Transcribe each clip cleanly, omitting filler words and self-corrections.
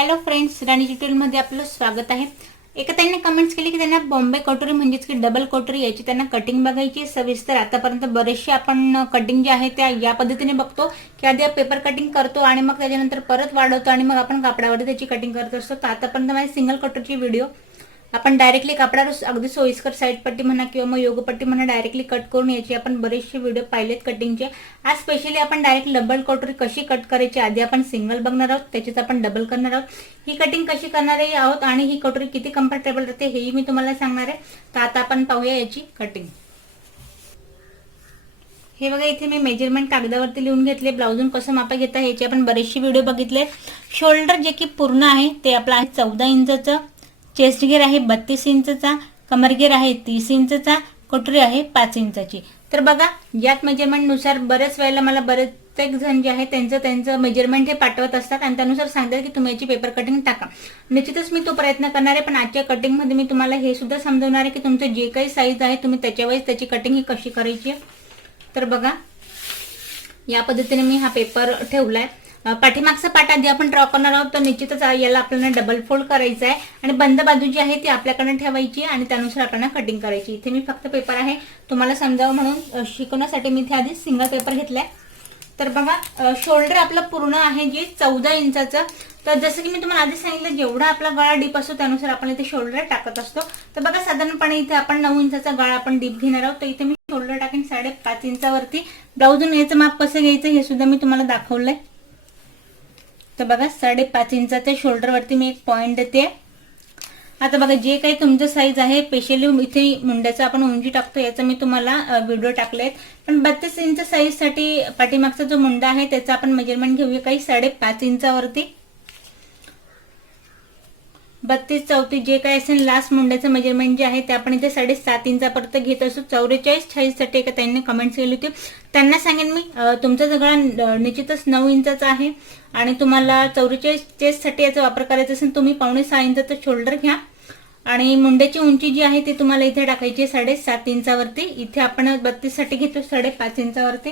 Hello friends, राणी ट्युटोरियलमध्ये आपलं स्वागत आहे। एका त्यांनी कमेंट्स केली की त्यांना बॉम्बे कटोरी म्हणजेच की डबल कटोरी याची त्यांना कटिंग बघायची सविस्तर। आतापर्यंत बरेचसे आपण कटिंग जे आहे त्या या पद्धतीने बघतो की आधी पेपर कटिंग करतो आणि मग त्याच्यानंतर परत वाढवतो आणि मग आपण कापडावरती त्याची कटिंग करत असतो। तर आतापर्यंत माझी सिंगल कटोरीची व्हिडिओ आपण डायरेक्टली कापडावर अगदी सोयीस्कर साईड पट्टी म्हणा किंवा मग योगपट्टी म्हणा डायरेक्टली कट करून याची आपण बरेचसे व्हिडिओ पाहिलेत कटिंगचे। आज स्पेशली आपण डायरेक्ट डबल कटोरी कशी कट करायची, आधी आपण सिंगल बघणार आहोत, त्याच्यात आपण डबल करणार आहोत। ही कटिंग कशी करणार आहोत आणि ही कटोरी किती कम्फर्टेबल राहते हेही मी तुम्हाला सांगणार आहे। तर आता आपण पाहूया याची कटिंग। हे बघा, इथे मी मेजरमेंट कागदावरती लिहून घेतले। ब्लाउजून कसं माप घेता याचे आपण बरेचसे व्हिडिओ बघितले। शोल्डर जे की पूर्ण आहे ते आपला आहे 14 इंचचं, चेस्ट घेर आहे 32 इंचचा, कमर घेर आहे 30 इंचचा, कटोरी आहे 5 इंचाची। तर बघा, यात मेजरमेंट नुसार बरेच वेळेला मला प्रत्येक जण जे आहे त्यांचं मेजरमेंट हे पाठवत असतात आणि त्यानुसार सांगतात की तुम्ही याची पेपर कटिंग टाका। निश्चितच मी तो प्रयत्न करणार आहे, पण आजच्या कटिंग मध्ये मी तुम्हाला हे सुद्धा समजवणार आहे की तुमचं जे काही साईज आहे तुम्ही त्याच्यावेळेस त्याची कटिंग ही कशी करायची। तर बघा, या पद्धतीने मी हा पेपर ठेवलाय। पाठीमागचा पार्ट आधी आपण ड्रॉ करणार आहोत, तर निश्चितच याला आपल्याला डबल फोल्ड करायचा आहे आणि बंद बाजू जी आहे ती आपल्याकडे ठेवायची आणि त्यानुसार आपल्याला कटिंग करायची। इथे मी फक्त पेपर आहे तुम्हाला समजावं म्हणून शिकवण्यासाठी मी इथे आधी सिंगल पेपर घेतलाय। तर बघा, शोल्डर आपलं पूर्ण आहे जे 14 इंचाचं। तर जसं की मी तुम्हाला आधी सांगितलं, जेवढा आपला गळा डीप असतो त्यानुसार आपण इथे शोल्डर टाकत असतो। तर बघा, साधारणपणे इथे आपण 9 इंचाचा गळा आपण डीप घेणार आहोत, तर इथे मी शोल्डर टाकेन 5.5 इंचावरती। ब्लाउजून याचं माप कसं घ्यायचं हे सुद्धा मी तुम्हाला दाखवलंय। तर बघा, 5.5 इंचाच्या शोल्डर वरती मी एक पॉइंट देते। आता बघा, जे काही तुमचं साईज आहे, स्पेशली इथे मुंड्याचा आपण उंची टाकतो याचा मी तुम्हाला व्हिडिओ टाकलेत, पण 32 इंच साईज साठी पाठीमागचा जो मुंडा आहे त्याचा आपण मेजरमेंट घेऊया काही 5.5 इंचावरती। 32 34 जे काही असेल लास्ट मुंड्याचं मेजरमेंट जे आहे ते आपण इथे 7.5 इंचापर्यंत घेत असतो। 44 46 साठी एका त्यांनी कमेंट्स केली होती, त्यांना सांगेन मी तुमचा सगळा निश्चितच 9 इंचाचा आहे आणि तुम्हाला 44 चेस्ट साठी याचा वापर करायचा असेल तुम्ही 5.6 इंचाचं शोल्डर घ्या आणि मुंड्याची उंची जी आहे ती तुम्हाला इथे टाकायची 7.5 इंचावरती। इथे आपण 32 साठी घेतो 5.5 इंचावरती।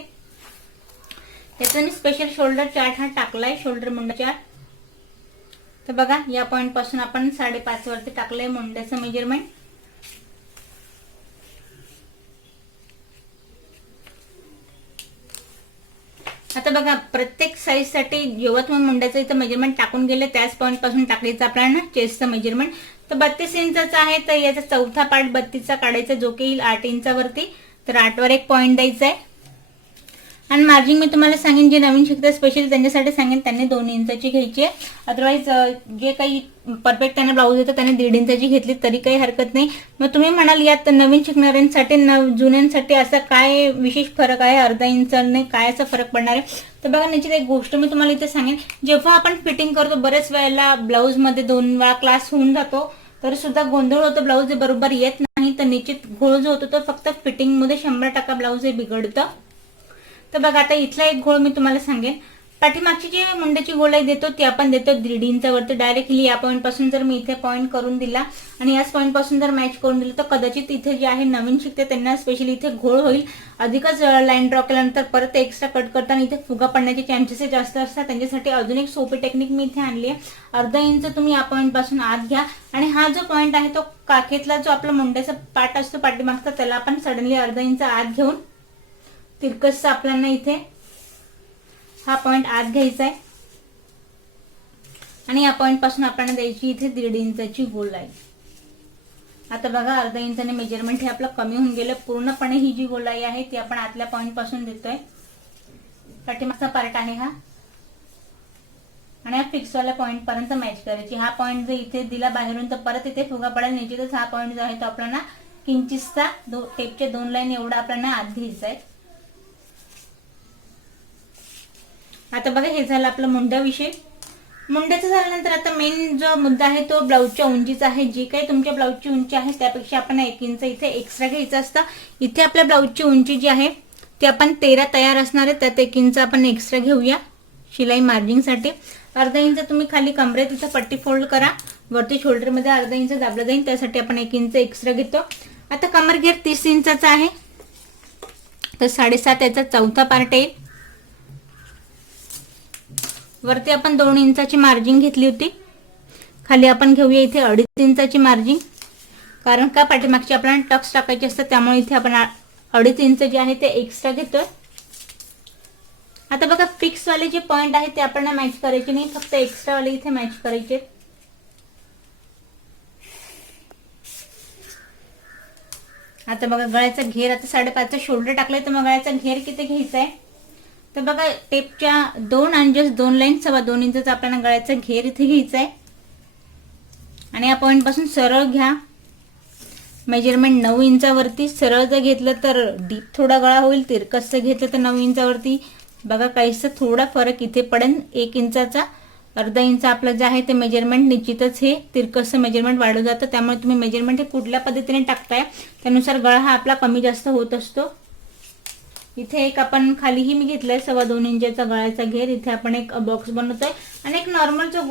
याचा मी स्पेशल शोल्डर चार्ट हा टाकलाय, शोल्डर मुंडा चार्ट। तर बघा, या पॉइंट पासून आपण 5.5 वरती टाकलंय मुंड्याचं मेजरमेंट। आता बघा, प्रत्येक साईज साठी जेव्हा तुम्ही मुंड्याचं इथं मेजरमेंट टाकून गेले त्याच पॉइंट पासून टाकायचं आपल्याला चेस्टचं मेजरमेंट। तर 32 इंचाचा आहे, तर याचा चौथा पार्ट 32 चा काढायचा जो की येईल 8 इंचावरती। तर 8 वर एक पॉइंट द्यायचा आहे आणि मार्जिंग मी तुम्हाला सांगेन, जे नवीन शिकतात स्पेशली त्यांच्यासाठी सांगेन त्यांनी 2 इंचाची घ्यायची आहे। अदरवाईज जे काही परफेक्ट त्यांना ब्लाऊज येतं त्याने 1.5 इंचाची घेतली तरी काही हरकत नाही। मग तुम्ही म्हणाल यात नवीन शिकणाऱ्यांसाठी जुन्यांसाठी असा काय विशेष फरक आहे, अर्धा इंचाने काय असा फरक पडणार आहे। तर बघा, निश्चित एक गोष्ट मी तुम्हाला इथे सांगेन, जेव्हा आपण फिटिंग करतो बरेच वेळेला ब्लाऊज मध्ये 2 वेळा क्लास होऊन जातो तर सुद्धा गोंधळ होतो, ब्लाऊज बरोबर येत नाही। तर निश्चित घोळ जो होतो तो फक्त फिटिंग मध्ये 100% ब्लाऊज हे बिघडतं। तर बघा, आता इथला एक घोळ मी तुम्हाला सांगेन, पाठीमागची जी मुंड्याची गोलाई देतो ती आपण देतो 1.5 इंचावरती। डायरेक्टली या पॉइंट पासून जर मी इथे पॉइंट करून दिला आणि याच पॉइंट पासून जर मॅच करून दिलं तर कदाचित इथे जे आहे नवीन शिकते त्यांना स्पेशली इथे घोळ होईल। अधिकच लाईन ड्रॉ केल्यानंतर परत एक्स्ट्रा कट करताना इथे फुगा पडण्याचे चान्सेस जास्त असतात। त्यांच्यासाठी अजून एक सोपी टेक्निक मी इथे आणली आहे। अर्धा इंच तुम्ही या पॉइंट पासून आत घ्या आणि हा जो पॉइंट आहे तो काखेतला जो आपला मुंड्याचा पार्ट असतो पाठीमागचा त्याला आपण सडनली अर्धा इंच आत घेऊन तिरकस आपल्याला इथे हा पॉइंट आत घ्यायचा आहे आणि या पॉइंट पासून आपल्याला द्यायची इथे 1.5 इंचाची गोलाई। आता बघा, अर्धा इंचाने मेजरमेंट हे आपलं कमी होऊन गेलं। पूर्णपणे ही जी गोलाई आहे ती आपण आतल्या पॉइंट पासून देतोय, पाठीमागचा पार्ट आहे हा आणि हा फिक्स वाला पॉइंट पर्यंत मॅच करायची। हा पॉइंट जर इथे दिला बाहेरून तर परत इथे फुगा पडेल, निश्चितच हा पॉइंट जो आहे तो आपल्याला किंचितचा टेपच्या 2 लाईन एवढा आपल्याला आत घ्यायचा आहे। आता बघा, हे झालं आपलं मुंड्याविषयी। मुंड्याचं झाल्यानंतर आता मेन जो मुद्दा आहे तो ब्लाऊजच्या उंचीचा आहे। जी काही तुमच्या ब्लाऊजची उंची आहे त्यापेक्षा आपण 1 इंच इथे एक्स्ट्रा घ्यायचं असतं। इथे आपल्या ब्लाऊजची उंची जी आहे ती आपण 13 तयार असणार आहे, त्यात 1 इंच आपण एक्स्ट्रा घेऊया शिलाई मार्जिंगसाठी। अर्धा इंच तुम्ही खाली कमरेत इथं पट्टी फोल्ड करा, वरती शोल्डर मध्ये अर्धा इंच दाबलं जाईल, त्यासाठी आपण 1 इंच एक्स्ट्रा घेतो। आता कमर घेर 30 इंचाचा आहे, तर 7.5 याचा चौथा पार्ट येईल। वरती आपण 2 इंचाची मार्जिन घेतली होती, खाली आपण घेऊया इथे 2.5 इंचाची मार्जिन, कारण का पाठीमागचे आपल्याला टक्स टाकायचे असतात, त्यामुळे इथे आपण 2.5 इंच जे आहे ते एक्स्ट्रा घेतोय. आता बघा फिक्स वाले जे पॉइंट आहे ते आपल्याला मॅच करायचे नाही, फक्त एक्स्ट्रा वाले इथे मॅच करायचे. आता बघा गळ्याचा घेर, आता 5.5चा शोल्डर टाकलाय, तर मग गळ्याचा घेर किती घ्यायचा आहे, तर बघा टेपच्या 2 आणि जस्ट 2 लाईन 2.25 इंचचा आपल्याला गळ्याचा घेर इथे घ्यायचा आहे. आणि या पॉइंट पासून सरळ घ्या मेजरमेंट 9 इंचावरती. सरळ जर घेतलं तर डीप थोडा गळा होईल, तिरकस घेतलं तर 9 इंचावरती. बघा काहीसा थोडा फरक इथे पडेल 1 इंचाचा. अर्धा इंच आपलं जे आहे ते मेजरमेंट निश्चितच हे तिरकसं मेजरमेंट वाढवलं जातं, त्यामुळे तुम्ही मेजरमेंट हे कुठल्या पद्धतीने टाकताय त्यानुसार गळा हा आपला कमी जास्त होत असतो. इथे एक आपण खालीही मी घेतलाय 2.25 इंचाचा गळ्याचा घेर. इथे आपण एक बॉक्स बनवतोय आणि एक नॉर्मल जो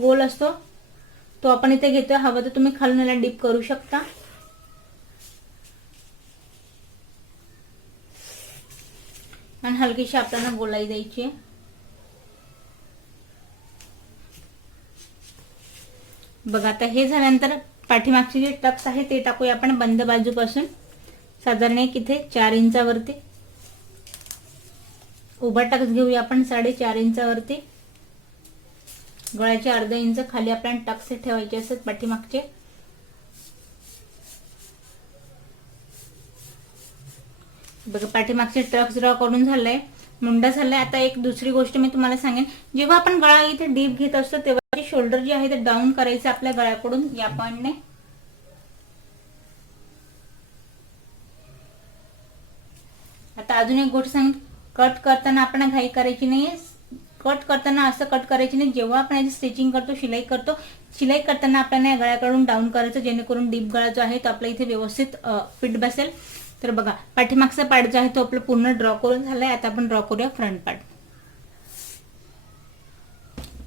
गोल असतो तो आपण इथे घेतोय. हवं तर तुम्ही खालून याला डीप करू शकता. आणि हलकीशी आपल्याला गोलाई द्यायची आहे. बघा आता हे झाल्यानंतर पाठीमागचे जे टक्स आहे ते टाकूया आपण बंद बाजूपासून साधारण एक इथे 4 इंचावरती. उभा टक्स घेऊया आपण 4.5 इंचावरती. गळ्याचे अर्धा इंच खाली आपल्याला टक्स ठेवायचे असतात पाठीमागचे. बघा पाठीमागचे टक्स ड्रॉ करून झालाय, मुंडा झालाय. आता एक दुसरी गोष्ट मी तुम्हाला सांगेन, जेव्हा आपण गळा इथे डीप घेत असतो तेव्हा शोल्डर जे आहे ते डाऊन करायचं आपल्या गळ्याकडून या पॉइंटने. आता अजून एक गोष्ट सांग, कट करताना आपण घाई करायची नाही. कट करताना असं कट करायची नाही, जेव्हा आपण याची स्टिचिंग करतो, शिलाई करतो, शिलाई करताना आपल्याला या गळ्याकडून डाऊन करायचं, जेणेकरून डीप गळा जो आहे तो आपल्या इथे व्यवस्थित फिट बसेल. तर बघा पाठीमागचा पार्ट जो आहे तो आपला पूर्ण ड्रॉ करून झालाय. आता आपण ड्रॉ करूया फ्रंट पार्ट.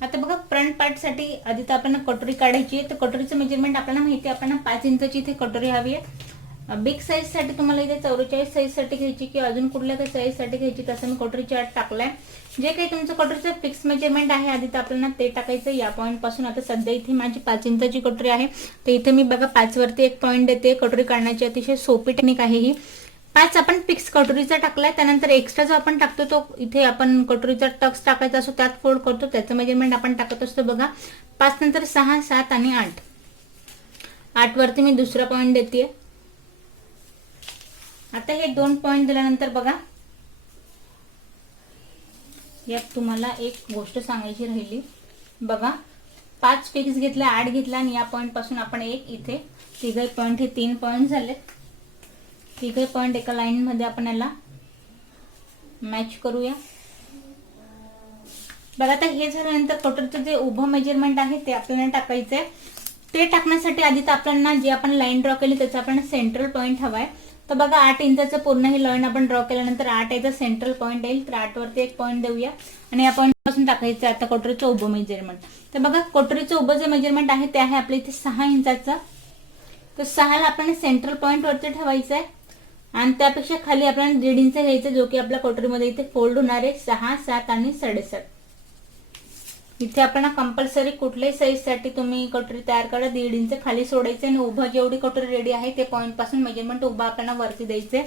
आता बघा फ्रंट पार्ट साठी आधी तर आपल्याला कटोरी काढायची आहे. तर कटोरीचं मेजरमेंट आपल्याला माहिती आहे, आपल्याला 5 इंचाची इथे कटोरी हवी आहे. बिग साईज साठी तुम्हाला इथे 44 साईज साठी घ्यायची किंवा अजून कुठल्या काही साईज साठी घ्यायची, तसं मी कटोरी चार्ट टाकलाय. जे काही तुमचं कटोरीचं फिक्स मेजरमेंट आहे आधी तर आपल्याला ते टाकायचं या पॉईंट पासून. आता सध्या इथे माझी 5 इंचाची कटोरी आहे, तर इथे मी बघा 5 वरती एक पॉईंट देते. कटोरी काढण्याची अतिशय सोपी टेक्निक आहे ही. 5 आपण फिक्स कटोरीचा टाकलाय, त्यानंतर एक्स्ट्रा जो आपण टाकतो तो इथे आपण कटोरीचा टक्स टाकायचा असतो त्यात फोल्ड करतो, त्याचं मेजरमेंट आपण टाकत असतो. बघा 5 नंतर 6, 7 आणि 8. 8 वरती मी दुसरा पॉईंट देते. आता हे 2 पॉइंट दिल्यानंतर बघा यात तुम्हाला एक गोष्ट सांगायची राहिली. बघा 5 फिक्स घेतला, 8 घेतला आणि या पॉइंट पासून आपण एक इथे तिघही पॉइंट, हे 3 पॉइंट झाले. तिघही पॉइंट एका लाईन मध्ये आपण याला मॅच करूया. बघा आता हे झाल्यानंतर कटोरीचं जे उभं मेजरमेंट आहे ते आपल्याला टाकायचं आहे. ते टाकण्यासाठी आधी तर आपल्याला जे आपण लाईन ड्रॉ केली त्याचा आपल्याला सेंट्रल पॉइंट हवाय. तर बघा 8 इंचाचं पूर्ण ही लाईन आपण ड्रॉ केल्यानंतर 8 याचा सेंट्रल पॉइंट येईल. तर 8 वरती एक पॉइंट देऊया आणि या पॉइंट पासून टाकायचं आता कटोरीचं उभं मेजरमेंट. तर बघा कटोरीचं उभं जे मेजरमेंट आहे ते आहे आपल्या इथे 6 इंचाचं. तर 6 ला आपण सेंट्रल पॉइंट वरती ठेवायचं आहे आणि त्यापेक्षा खाली आपल्याला 1.5 इंच घ्यायचं, जो की आपल्या कटोरीमध्ये इथे फोल्ड होणार आहे. 6, 7 आणि 7.5. इथे आपल्याला कंपल्सरी कुठल्याही साईज साठी तुम्ही कटोरी तयार करा 1.5 इंच खाली सोडायचे आणि उभं जेवढी कटोरी रेडी आहे ते पॉइंट पासून मेजरमेंट उभा आपल्याला वरती द्यायचे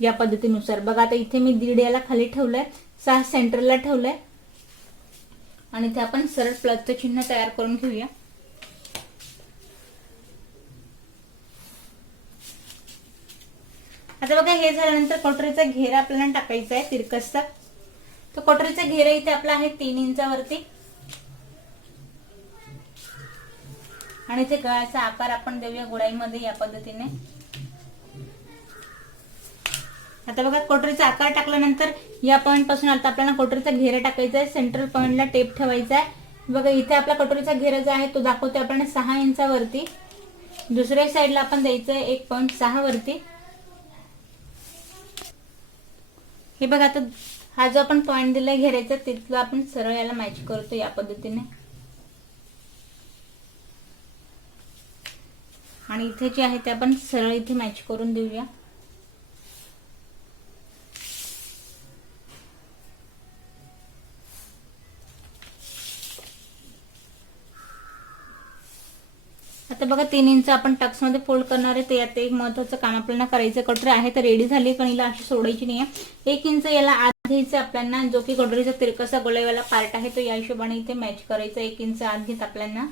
या पद्धतीनुसार. बघा आता इथे मी 1.5 याला खाली ठेवलंय, 6 सेंटरला ठेवलंय आणि इथे आपण सरळ प्लसचं चिन्ह तयार करून घेऊया. आता बघा हे झाल्यानंतर कटोरीचा घेरा आपल्याला टाकायचा आहे तिरकसचा. तर कटोरीचा घेरा इथे आपला आहे 3 इंचावरती आणि इथे गळ्याचा आकार आपण देऊया गोळाईमध्ये या पद्धतीने. आता बघा कटोरीचा आकार टाकल्यानंतर या पॉइंट पासून आता आपल्याला कटोरीचा घेरा टाकायचा आहे. सेंट्रल पॉइंटला टेप ठेवायचा आहे. बघा इथे आपला कटोरीचा घेरा जो आहे तो दाखवतो आपल्याला 6 इंचावरती. दुसऱ्या साईडला आपण द्यायचं आहे 1.6 वरती. हे बघा आता हा जो आपण पॉइंट दिलाय घेरायचा तिथला आपण सरळ याला मॅच करतो या पद्धतीने आणि इथे जे आहे ते आपण सरळ इथे मॅच करून देऊया. आता बघा 3 इंच आपण टक्स मध्ये फोल्ड करणार आहे. तर यात एक महत्वाचं काम आपल्याला करायचं. कटोरी आहे तर रेडी झाली पण हिला अशी सोडायची नाही आहे. 1 इंच याला आत घ्यायचं आपल्याला. जो की कटोरीचा तिरकसा गोलाईवाला पार्ट आहे तो या हिशोबाने इथे मॅच करायचा. 1 इंच आत घेत आपल्याला.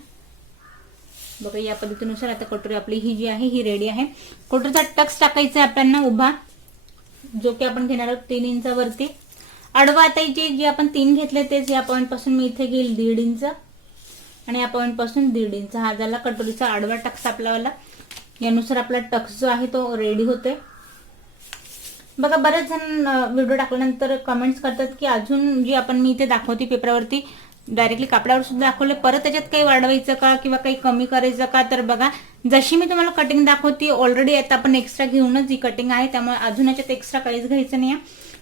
बघा या पद्धतीनुसार आता कटोरी आपली ही जी आहे ही रेडी आहे. कटोरीचा टक्स टाकायचा आहे आपल्याला उभा, जो की आपण घेणार आहोत 3 इंचावरती. आडवा आता जे आपण 3 घेतले तेच या पॉईंट पासून मी इथे घेईल 1.5 इंच आणि या पॉईंट पासून 1.5 इंच. हा झाला कटोरीचा आडवा टक्स आपल्यावाला. यानुसार आपला टक्स जो आहे तो रेडी होतोय. बघा बरेच जण व्हिडिओ टाकल्यानंतर कमेंट्स करतात की अजून जी आपण मी इथे दाखवते पेपरावरती डायरेक्टली कापडावर सुद्धा दाखवले, परत त्याच्यात काही वाढवायचं का किंवा काही कमी करायचं का. तर बघा जशी मी तुम्हाला कटिंग दाखवते ऑलरेडी आता आपण एक्स्ट्रा घेऊनच ही कटिंग आहे, त्यामुळे अजून याच्यात एक्स्ट्रा काहीच घ्यायचं नाही.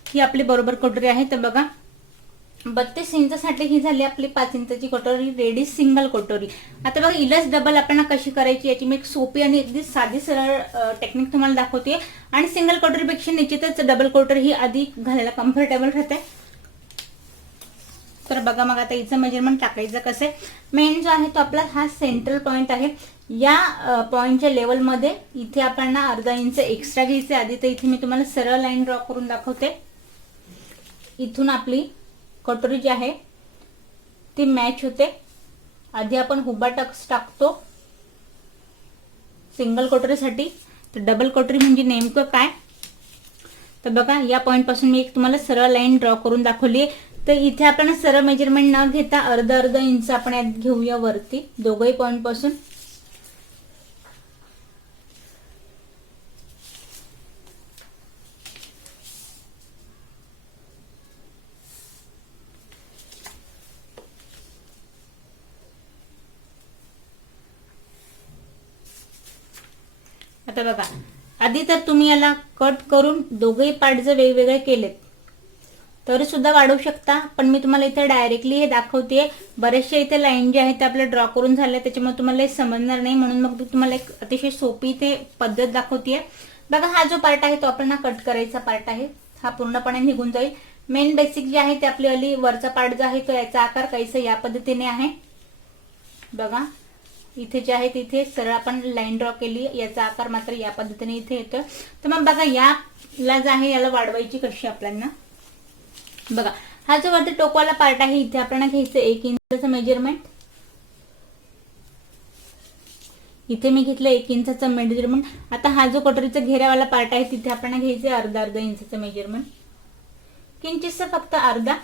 ही आपली बरोबर कटोरी आहे. तर बघा 32 इंचसाठी ही झाली आपली 5 इंचाची कटोरी रेडी, सिंगल कटोरी. आता बघा इलाच डबल आपल्याला कशी करायची याची मी एक सोपी आणि अगदी साधी सरळ टेक्निक तुम्हाला दाखवते. आणि सिंगल कटोरीपेक्षा निश्चितच डबल कटोरी ही अधिक घालायला कम्फर्टेबल राहते. तर बघा मग आता हिचं मेजरमेंट टाकायचं कसं आहे. मेन जो आहे तो आपला हा सेंट्रल पॉइंट आहे. या पॉइंटच्या लेवलमध्ये इथे आपल्याला अर्धा इंच एक्स्ट्रा घ्यायचे. आधी तर इथे मी तुम्हाला सरळ लाईन ड्रॉ करून दाखवते. इथून आपली कटोरी जी आहे ती मॅच होते. आधी आपण उभा टक्स टाकतो सिंगल कटोरीसाठी. तर डबल कटोरी म्हणजे नेमकं काय. तर बघा या पॉइंट पासून मी एक तुम्हाला सरळ लाईन ड्रॉ करून दाखवली. तर इथे आपण सरळ मेजरमेंट न घेता अर्धा इंच आपण यात घेऊया वरती दोघही पॉइंट पासून. आता बघा आधी तर तुम्ही याला कट करून दोघही पार्ट जर वेगवेगळे केलेत तरी सुद्धा वाढवू शकता, पण मी तुम्हाला इथे डायरेक्टली हे दाखवते. बरेचसे इथे लाईन जे आहेत ते आपले ड्रॉ करून झाले त्याच्यामुळे तुम्हाला हे समजणार नाही, म्हणून मग तुम्हाला एक अतिशय सोपी इथे पद्धत दाखवते. बघा हा जो पार्ट आहे तो आपण कट करायचा पार्ट आहे, हा पूर्णपणे निघून जाईल. मेन बेसिक जे आहे ते आपली अली वरचा पार्ट जो आहे तो याचा आकार काहीसा या पद्धतीने आहे. बघा इथे जे आहे तिथे सरळ आपण लाईन ड्रॉ केली, याचा आकार मात्र या पद्धतीने इथे येतो. तर मग बघा याला जे आहे याला वाढवायची कशी आपल्याला. बघा हा जो वरती टोकवाला पार्ट आहे इथे आपल्याला घ्यायचं 1 इंचचं मेजरमेंट. इथे मी घेतलं 1 इंचचं मेजरमेंट. आता हा जो कटोरीचा घेऱ्यावाला पार्ट आहे तिथे आपल्याला घ्यायचं अर्धा इंचचं मेजरमेंट. किंचितसं फक्त अर्धा.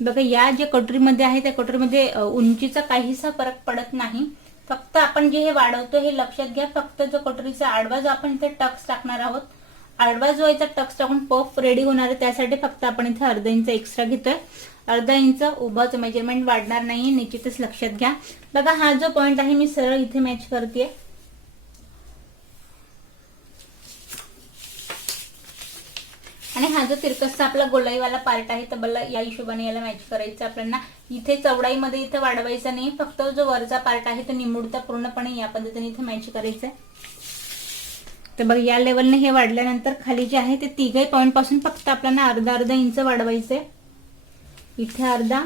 बघा या ज्या कटोरीमध्ये आहे त्या कटोरीमध्ये उंचीचा काहीसा फरक पडत नाही. फक्त आपण जे हे वाढवतो हे लक्षात घ्या. फक्त जो कटोरीचा आडवा जो आपण इथे टक्स टाकणार आहोत, आडवा जो याचा टक्स टाकून पफ रेडी होणार आहे त्यासाठी फक्त आपण इथे अर्धा इंच एक्स्ट्रा घेतोय. अर्धा इंच उभाचं मेजरमेंट वाढणार नाही, निश्चितच लक्षात घ्या. बघा हा जो पॉइंट आहे मी सरळ इथे मॅच करते. आणि हा जो तिरकसचा आपला गोलाईवाला पार्ट आहे तर बल्ला या हिशोबाने याला मॅच करायचं आपल्याला. इथे चौडाईमध्ये इथे वाढवायचा नाही, फक्त जो वरचा पार्ट आहे तो निमुडता पूर्णपणे या पद्धतीने इथे मॅच करायचं. तर बघ या लेवलने हे वाढल्यानंतर खाली जे आहे ते तिघही पॉइंट पासून फक्त आपल्याला अर्धा इंच वाढवायचंय. इथे अर्धा,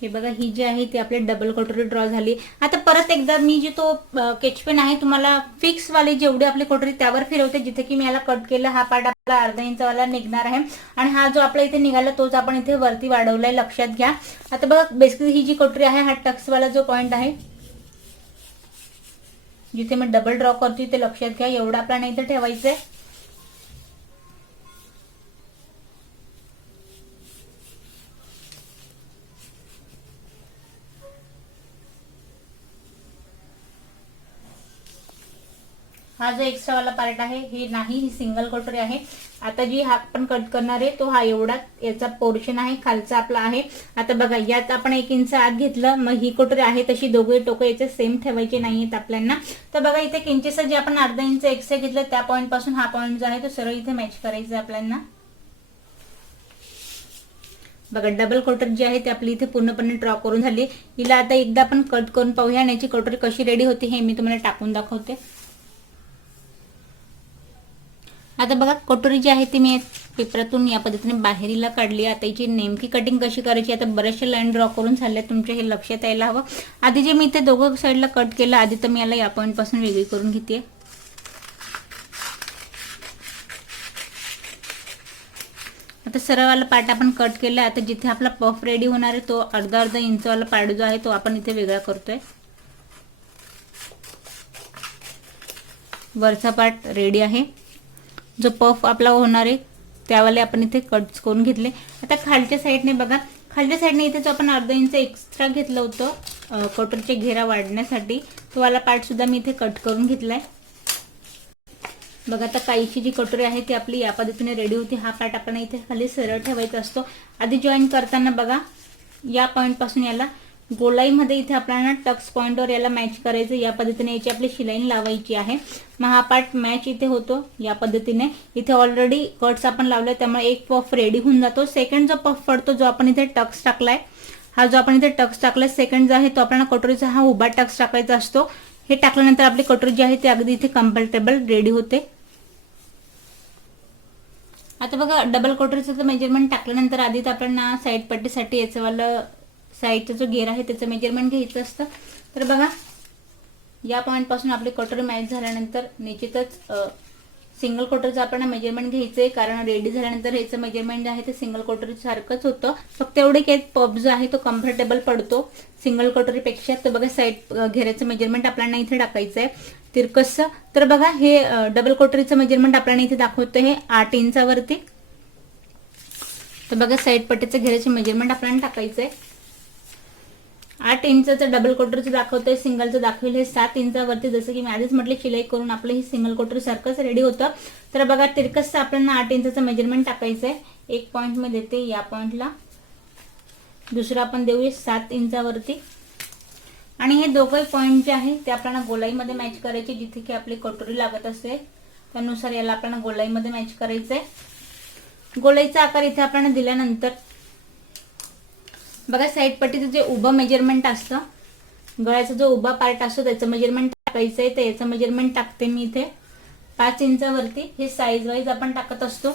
हे बघा ही जी आहे ती आपली डबल कटोरी ड्रॉ झाली. आता परत एकदा मी जे तो केचपेन आहे तुम्हाला फिक्स वाली जेवढी आपली कटोरी त्यावर फिरवते. जिथे की मी याला कट केलं हा पार्ट आपला अर्धा इंचवाला निघणार आहे आणि हा जो आपला इथे निघाला तोच आपण इथे वरती वाढवलाय, लक्षात घ्या. आता बघा बेसिकली ही जी कटोरी आहे हा टक्सवाला जो पॉइंट आहे जिथे मी डबल ड्रॉ करते ते लक्षात घ्या. एवढा आपल्याला इथे ठेवायचंय. हा जो एक्स्ट्रा वाला पार्ट आहे हे नाही, ही सिंगल कटोरी आहे. आता जी हा आपण कट करणार आहे तो हा एवढा याचा पोर्शन आहे, खालचा आपला आहे. आता बघा यात आपण 1 इंच आत घेतलं, मग ही कटोरी आहे तशी दोघे टोकं याचे सेम ठेवायचे नाहीयेत आपल्याला. तर बघा इथे किंचित जे आपण अर्धा इंच एक्स्ट्रा घेतलं त्या पॉईंट पासून हा पॉईंट जो आहे तो सरळ इथे मॅच करायचा आहे आपल्याला. बघा डबल कटोरी जी आहे ती आपली इथे पूर्णपणे ड्रॉ करून झाली. हिला आता एकदा आपण कट करून पाहूया आणि याची कटोरी कशी रेडी होते हे मी तुम्हाला टाकून दाखवते. आता बघा कटोरी जी आहे ती मी पेपरातून या पद्धतीने बाहेरीला काढली. आता याची नेमकी कटिंग कशी करायची, आता बरेचसे लाईन ड्रॉ करून झाले तुमच्या, हे लक्षात यायला हवं. आधी जे मी इथे दोघं साईडला कट केलं, आधी तर मी याला या पॉईंट पासून वेगळी करून घेते. आता सरळवाला पार्ट आपण कट केला. आता जिथे आपला पफ रेडी होणार आहे तो अर्धा इंचवाला पार्ट जो आहे तो आपण इथे वेगळा करतोय. वरचा पार्ट रेडी आहे, जो पफ आपला होणार आहे त्यावाले आपण इथे कट करून घेतले. आता खालच्या साईडने बघा, खालच्या साईडने इथे जो आपण अर्धा इंच एक्स्ट्रा घेतलं होतं कटोरीचे घेरा वाढण्यासाठी, तो वाला पार्ट सुद्धा मी इथे कट करून घेतलाय. बघा आता काहीची जी कटोरी आहे ती आपली या पद्धतीने रेडी होती. हा पार्ट आपण इथे खाली सरळ ठेवायचा असतो. आधी जॉईन करताना बघा या पॉईंट पासून याला गोलाईमध्ये इथे आपल्याला टक्स पॉईंटवर याला मॅच करायचं. या पद्धतीने याची आपली शिलाई लावायची आहे. मग हा पार्ट मॅच इथे होतो या पद्धतीने. इथे ऑलरेडी कट्स आपण लावले त्यामुळे एक पफ रेडी होऊन जातो. सेकंड जो पफ पडतो जो आपण इथे टक्स टाकलाय, हा जो आपण इथे टक्स टाकलाय सेकंड जो आहे तो आपल्याला कटोरीचा हा उभा टक्स टाकायचा असतो. हे टाकल्यानंतर आपली कटोरी जी आहे ती अगदी इथे कम्फर्टेबल रेडी होते. आता बघा डबल कटोरीचं मेजरमेंट टाकल्यानंतर आधी तर आपल्याला साईड पट्टीसाठी याचं वाला साईडचा जो घेर आहे त्याचं मेजरमेंट घ्यायचं असतं. तर बघा या पॉईंट पासून आपली कटोरी मॅच झाल्यानंतर निश्चितच सिंगल कटोरीचं आपल्याला मेजरमेंट घ्यायचंय, कारण रेडी झाल्यानंतर ह्याचं मेजरमेंट जे आहे ते सिंगल कटोरी सारखंच होतं. फक्त एवढे की पफ जो आहे तो कम्फर्टेबल पडतो सिंगल कटोरीपेक्षा. तर बघा साईड घेऱ्याचं मेजरमेंट आपल्याला इथे टाकायचं आहे तिरकस. तर बघा हे डबल कटोरीचं मेजरमेंट आपल्याला इथे दाखवतं हे 8 इंचावरती. तर बघा साईड पट्टीचं घेऱ्याचे मेजरमेंट आपल्याला टाकायचं आहे. 8 इंचाचं डबल कटोरीचं दाखवतंय, सिंगलचं दाखवेल हे 7 इंचावरती. जसं की मी आधीच म्हटले शिलाई करून आपलं हे सिंगल कटोरी सारखंच रेडी होतं. तर बघा तिरकसचं आपल्याला 8 इंचाचं मेजरमेंट टाकायचं आहे. एक पॉईंट मी देते या पॉईंटला, दुसरा आपण देऊया 7 इंचावरती. आणि हे दोघंही पॉईंट जे आहे ते आपल्याला गोलाईमध्ये मॅच करायचे. जिथे की आपली कटोरी लागत असते त्यानुसार याला आपल्याला गोलाईमध्ये मॅच करायचंय. गोलाईचा आकार इथे आपल्याला दिल्यानंतर बघा साईड पट्टीचं जे उभं मेजरमेंट असतं, गळ्याचा जो उभा पार्ट असतो त्याचं मेजरमेंट टाकायचं आहे. तर याचं मेजरमेंट टाकते मी इथे 5 इंचावरती. हे साईज वाईज आपण टाकत असतो.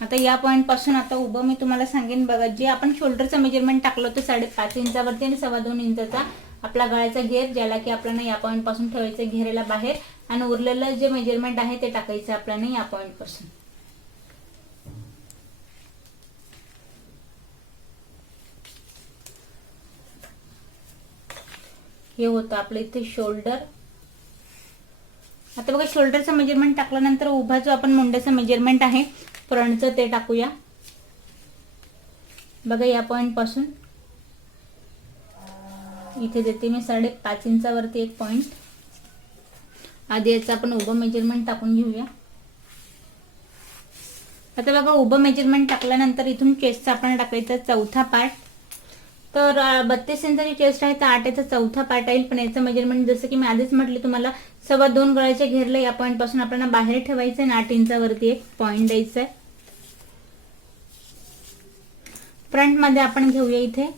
आता या पॉईंट पासून आता उभं मी तुम्हाला सांगेन. बघा जे आपण शोल्डरचं मेजरमेंट टाकलं होतं 5.5 इंचावरती आणि 2.25 इंचाचा आपला गळ्याचा घेर, ज्याला की आपल्याला या पॉईंट पासून ठेवायचं घेरेला बाहेर, आणि उरलेलं जे मेजरमेंट आहे ते टाकायचं आपल्याला या पॉईंट पासून. हे होतं आपलं इथे शोल्डर. आता बघा शोल्डरचं मेजरमेंट टाकल्यानंतर उभा जो आपण मुंड्याचं मेजरमेंट आहे फ्रंटचं ते टाकूया. बघा या पॉईंट पासून इथे देते मी 5.5 इंचावरती एक पॉईंट. आधी याचं आपण उभं मेजरमेंट टाकून घेऊया. आता बघा उभं मेजरमेंट टाकल्यानंतर इथून चेस्टचा आपण टाकायचा चौथा पार्ट. तर 32 इंचाची चेस्ट आहे तर 8 याचा चौथा पार्ट येईल. पण याचं मेजरमेंट जसं की मी आधीच म्हटले तुम्हाला 2.25 गळ्याच्या घेरला या पॉईंट पासून आपल्याला बाहेर ठेवायचं आहे. 8 इंचावरती एक पॉईंट द्यायचा आहे. फ्रंट मध्ये आपण घेऊया इथे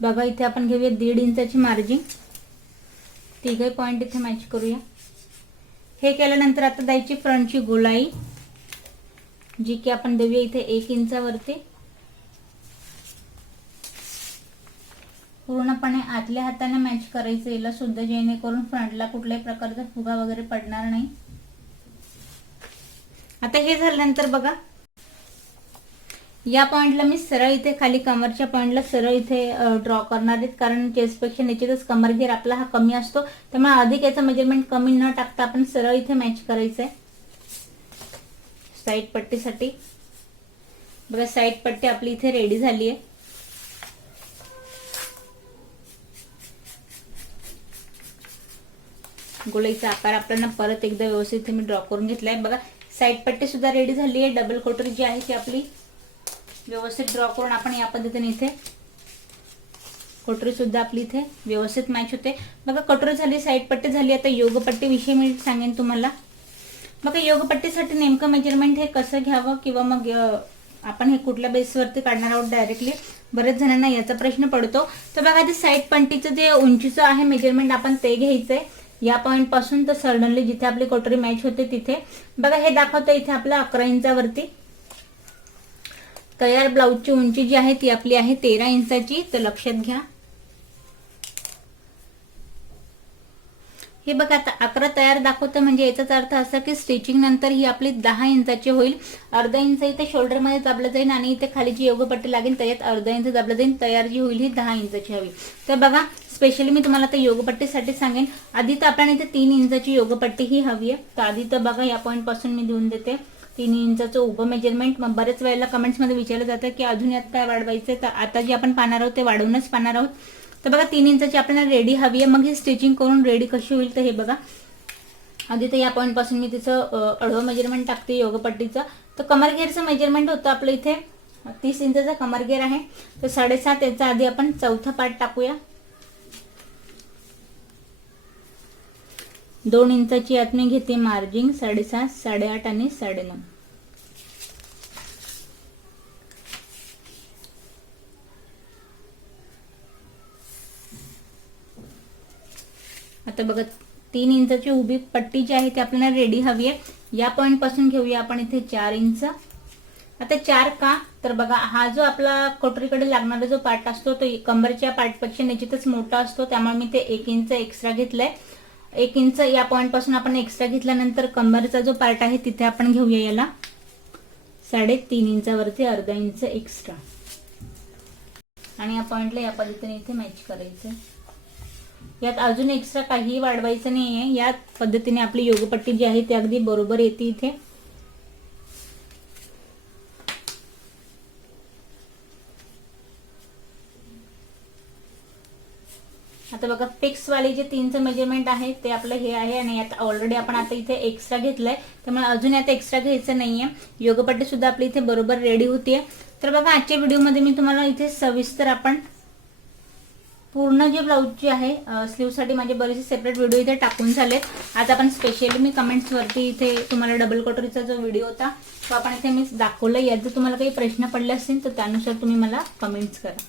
बघा इथे आपण घेऊया 1.5 इंचाची मार्जिन. तिघही पॉईंट इथे मॅच करूया. हे केल्यानंतर आता द्यायची फ्रंटची गोलाई, जी की आपण देऊया इथे 1 इंचावरती. पूर्णपणे आतल्या हाताने मॅच करायचं याला सुद्धा, जेणेकरून फ्रंटला कुठल्याही प्रकारचा फुगा वगैरे पडणार नाही. आता हे झाल्यानंतर बघा या पॉइंटला मी सरळ इथे खाली कमरच्या पॉइंटला सरळ इथे ड्रॉ करणार आहे, कारण चेस्टपेक्षा निश्चितच कमर घेर आपला हा कमी असतो. त्यामुळे अधिक याचं मेजरमेंट कमी न टाकता आपण सरळ इथे मॅच करायचं आहे साईड पट्टीसाठी. बघा साईड पट्टी आपली इथे रेडी झाली आहे. गोळीचा आकार आपल्याला परत एकदा व्यवस्थित मी ड्रॉ करून घेतलाय। बघा साईड पट्टी सुद्धा रेडी झाली आहे। डबल कटोरी जी आहे ती आपली व्यवस्थित ड्रॉ करून आपण या पद्धतीने इथे कटोरी सुद्धा आपली इथे व्यवस्थित मॅच होते। बघा कटोरी झाली, साईड पट्टी झाली। आता योगपट्टी विषयी मी सांगेन तुम्हाला। बघा योगपट्टीसाठी नेमकं मेजरमेंट हे कसं घ्यावं किंवा मग आपण हे कुठल्या बेसवरती काढणार आहोत डायरेक्टली, बरेच जणांना याचा प्रश्न पडतो। तर बघा ते साईड पट्टीचं जे उंचीचं आहे मेजरमेंट आपण ते घ्यायचंय या पॉइंट पासून तर सडनली जिथे आपली कटोरी मॅच होते तिथे। बघा हे दाखवतं इथे आपल्या 11 इंचावरती। तयार ब्लाऊजची उंची जी आहे ती आपली आहे 13 इंचाची, तर लक्षात घ्या। हे बघा आता 11 तयार दाखवतं म्हणजे याचाच अर्थ असा की स्टिचिंग नंतर ही आपली 10 इंचाची होईल। अर्धा इंच इथे शोल्डर मध्ये दाबलं जाईल आणि इथे खाली जी योगपट्टी लागेल त्याच्यात अर्धा इंच दाबलं जाईल। तयार जी होईल ही 10 इंचाची हवी। तर बघा स्पेशली मी तुम्हाला आता योगपट्टीसाठी सांगेन। आधी तर आपल्याला इथे 3 इंचाची योगपट्टी ही हवी आहे। तर आधी तर बघा या पॉइंट पासून मी देऊन देते 3 इंचाचं उभं मेजरमेंट। मग बरेच वेळेला कमेंट्स मध्ये विचारलं जातं की अजून यात काय वाढवायचं, तर आता जे आपण पाहणार आहोत ते वाढवूनच पाहणार आहोत। तर बघा 3 इंचाची आपल्याला रेडी हवी आहे। मग ही स्टिचिंग करून रेडी कशी होईल तर हे बघा आधी तर या पॉइंट पासून मी तिचं अडवं मेजरमेंट टाकते योगपट्टीचं। तर कमरघेरचं मेजरमेंट होतं आपलं इथे 30 इंचाचा कमरघेर आहे। तर 7.5 याचा आधी आपण चौथा पार्ट टाकूया। 2 इंचाची यात मी घेते मार्जिंग 7.5, 8.5 आणि 9.5। आता बघा 3 इंचाची उभी पट्टी जी आहे ती आपल्याला रेडी हवी आहे। या पॉइंट पासून घेऊया आपण इथे 4 इंच। आता 4 का, तर बघा हा जो आपला कटोरीकडे लागणारा जो पार्ट असतो तो कंबरच्या पार्टपेक्षा निश्चितच मोठा असतो, त्यामुळे मी ते 1 इंच एक्स्ट्रा घेतलंय। 1 इंच या पॉइंट पासून आपण एक्स्ट्रा घेतल्यानंतर कंबरचा जो पार्ट आहे तिथे आपण घेऊया याला 3.5 इंचावरती अर्धा इंच एक्स्ट्रा आणि या पॉइंटला या पद्धतीने इथे मॅच करायचं। यात अजून एक्स्ट्रा काही वाढवायचं नाहीये। या पद्धतीने आपली योगपट्टी जी आहे ती अगदी बरोबर येते इथे। आता बघा फिक्स वाली जे 3चं मेजरमेंट आहे ते आपलं हे आहे आणि यात ऑलरेडी आपण आता इथे एक्स्ट्रा घेतलंय, त्यामुळे अजून यात एक्स्ट्रा घ्यायचं नाहीये। योगपट्टी सुद्धा आपली इथे बरोबर रेडी होतीये। तर बघा आजच्या व्हिडिओमध्ये मी तुम्हाला इथे सविस्तर आपण पूर्ण जे ब्लाऊजची आहे स्लीव साठी माझे बरेचसे सेपरेट व्हिडिओ इथे टाकून झालेत। आज आपण स्पेशली मी कमेंट्स वरती इथे तुम्हाला डबल कटोरीचा जो व्हिडिओ होता तो आपण इथे मी दाखवला। यात जर तुम्हाला काही प्रश्न पडले असतील तर त्यानुसार तुम्ही मला कमेंट्स करा।